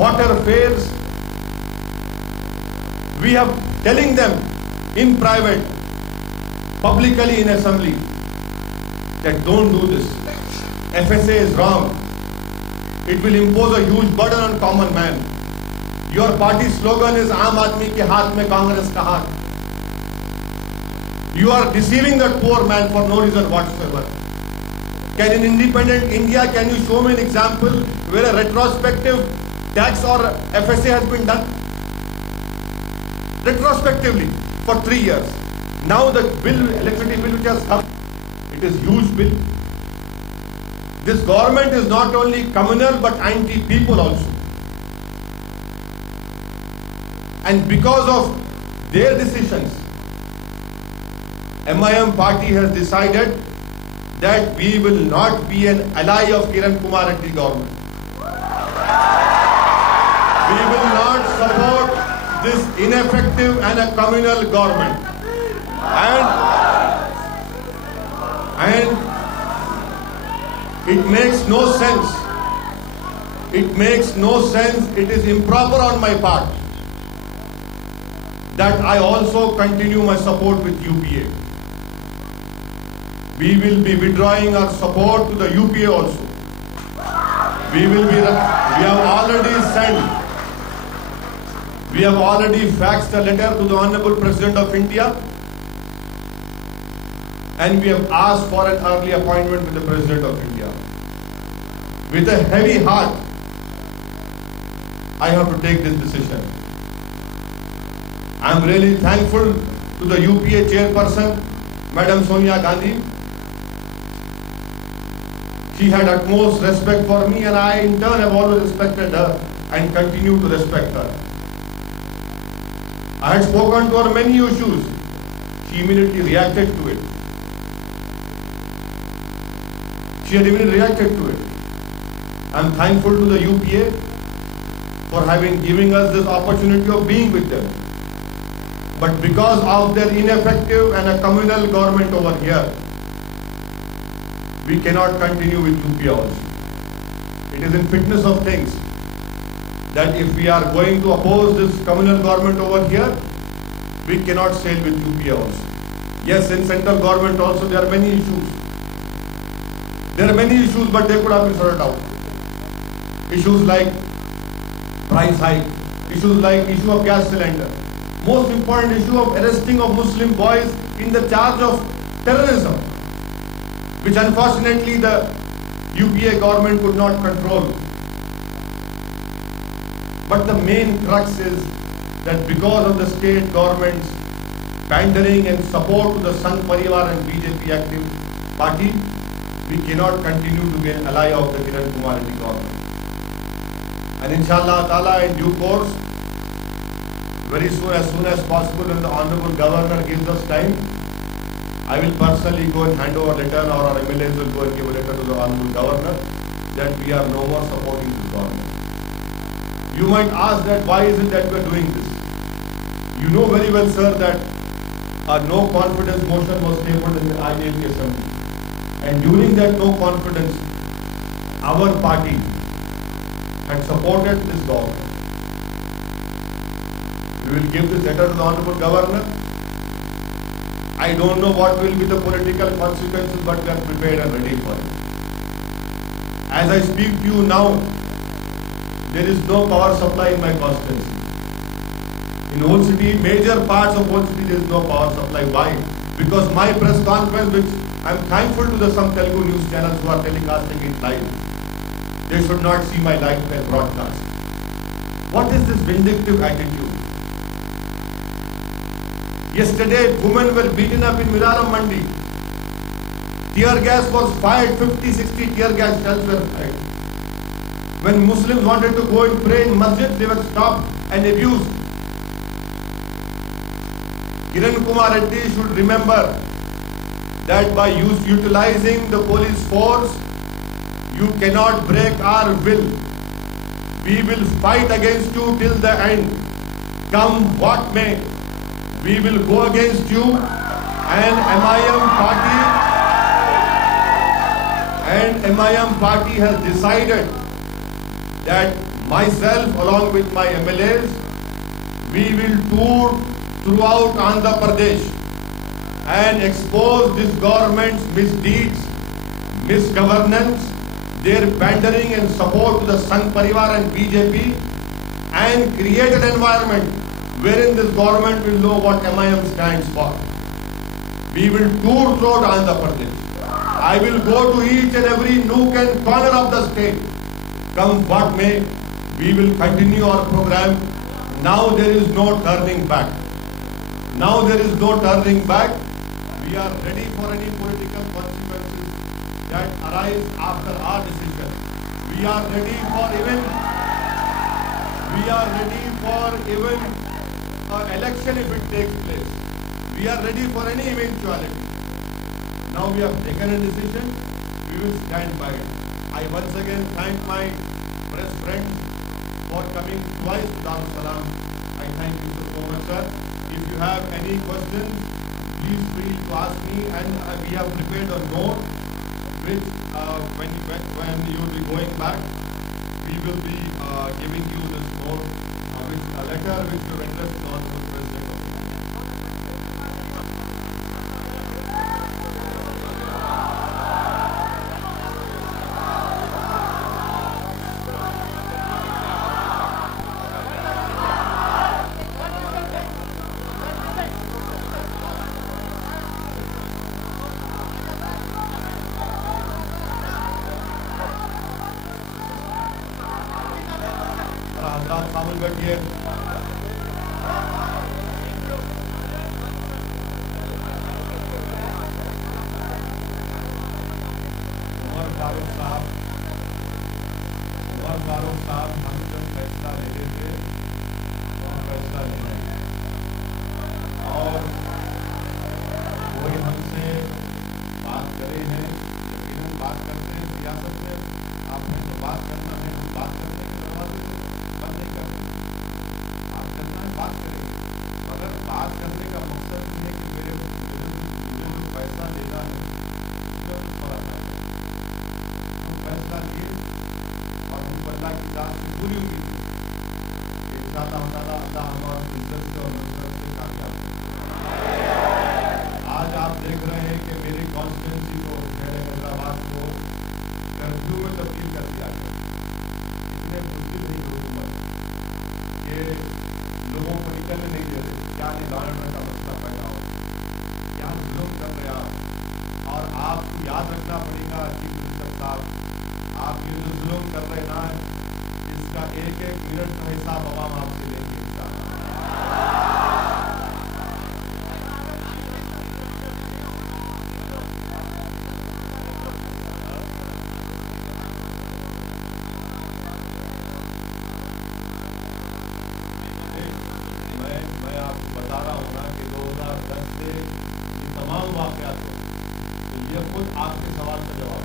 water fares. We are telling them in private, publicly in assembly, that don't do this. FSA is wrong. It will impose a huge burden on common man. Your party slogan is Aam Aadmi ke haath mein Congress ka haath. You are deceiving that poor man for no reason whatsoever. Can in independent India, can you show me an example where a retrospective tax or FSA has been done? Retrospectively for 3 years. Now the bill, electricity bill which has come, it is huge bill. This government is not only communal but anti-people also. And because of their decisions, MIM party has decided that we will not be an ally of Kiran Kumar Reddy government. We will not support this ineffective and a communal government. And it makes no sense. It makes no sense. It is improper on my part that I also continue my support with UPA. We will be withdrawing our support to the UPA also. We have already faxed a letter to the Honorable President of India, and we have asked for an early appointment with the President of India. With a heavy heart, I have to take this decision. I am really thankful to the UPA chairperson, Madam Sonia Gandhi. She had utmost respect for me, and I in turn have always respected her and continue to respect her. I had spoken to her many issues. She immediately reacted to it. She had immediately reacted to it. I am thankful to the UPA for giving us this opportunity of being with them. But because of their ineffective and a communal government over here, we cannot continue with UPA also. It is in fitness of things that if we are going to oppose this communal government over here, we cannot sail with UPA also. Yes, in central government also there are many issues. There are many issues, but they could have been sorted out. Issues like price hike, issues like issue of gas cylinder. Most important issue of arresting of Muslim boys in the charge of terrorism, which unfortunately the UPA government could not control. But the main crux is that because of the state government's pandering and support to the Sangh Parivar and BJP active party, we cannot continue to be an ally of the Kiran Kumar Reddy government. And inshallah ta'ala, in due course, very soon, as possible, when the Honorable Governor gives us time, I will personally go and hand over a letter, or our MLAs will go and give a letter to the Honorable Governor that we are no more supporting this government. You might ask that why is it that we are doing this? You know very well, sir, that a no confidence motion was tabled in the INA assembly. And during that no confidence, our party had supported this government. We will give this letter to the Honorable Governor. I don't know what will be the political consequences, but we are prepared and ready for it. As I speak to you now, there is no power supply in my constituency. In Old City, major parts of Old City, there is no power supply. Why? Because my press conference, which I am thankful to some Telugu news channels who are telecasting it live, they should not see my live broadcast. What is this vindictive attitude? Yesterday, women were beaten up in Miraram Mandi. Tear gas was fired, 50-60 tear gas shells were fired. When Muslims wanted to go and pray in masjid, they were stopped and abused. Kiran Kumar Reddy should remember that by utilizing the police force, you cannot break our will. We will fight against you till the end. Come what may, we will go against you, and MIM party has decided that myself along with my MLAs, we will tour throughout Andhra Pradesh and expose this government's misdeeds, misgovernance, their pandering and support to the Sangh Parivar and BJP, and create an environment wherein this government will know what MIM stands for. We will tour throughout Andhra Pradesh. I will go to each and every nook and corner of the state. Come what may, we will continue our program. Now there is no turning back. Now there is no turning back. We are ready for any political consequences that arise after our decision. We are ready for even an election if it takes place. We are ready for any eventuality. Now we have taken a decision, we will stand by it. I once again thank my press friends for coming twice to Darussalam. I thank you so much, sir. If you have any questions, please feel to ask me, and we have prepared a note which when you will be going back, we will be giving you this note, a letter which you addressed to the Honorable President of India. हजरात शामिल बैठिए। उमर फारूक साहब हम जब फैसला ले रहे थे तो फैसला ले रहे हैं और कोई हमसे बात करे हैं, यकीनन बात करते हैं। सियासत में आपने तो बात करना है, हम बात करने के दरवाजे से बंद नहीं करते। बात करना है, बात करेंगे, मगर बात करने का मकसद ये है कि मुझे जो पैसा लेना है उसका कुछ फर्क आता है। हम फैसला लिए और हमको अल्लाह की जान से पूरी उम्मीद है कि इंशाअल्लाह ताला अल्लाह हमारे इज्जत से और नुसरत से कामयाब है। आज आप देख रहे हैं कि मेरी कॉन्स्टिट्यूंसी को शहर हैदराबाद को कर्फ्यू में तब्दील कर दिया गया। इतने मुश्किल नहीं हुकूमत कि लोगों को निकलने नहीं दे रहे। क्या निगरानी का मसला पैदा हो, क्या जुल्म कर रहे आप। और आपको याद रखना पड़ेगा चीफ मिनिस्टर साहब, आप ये जो जुल्म कर रहे ना, इसका एक एक मिनट का हिसाब अवाम आपसे लेंगे इंशाअल्लाह। मैं आपको बता रहा हूँ ना कि 2010 से ये तमाम वाक़यात हो, तो ये खुद आपके सवाल का जवाब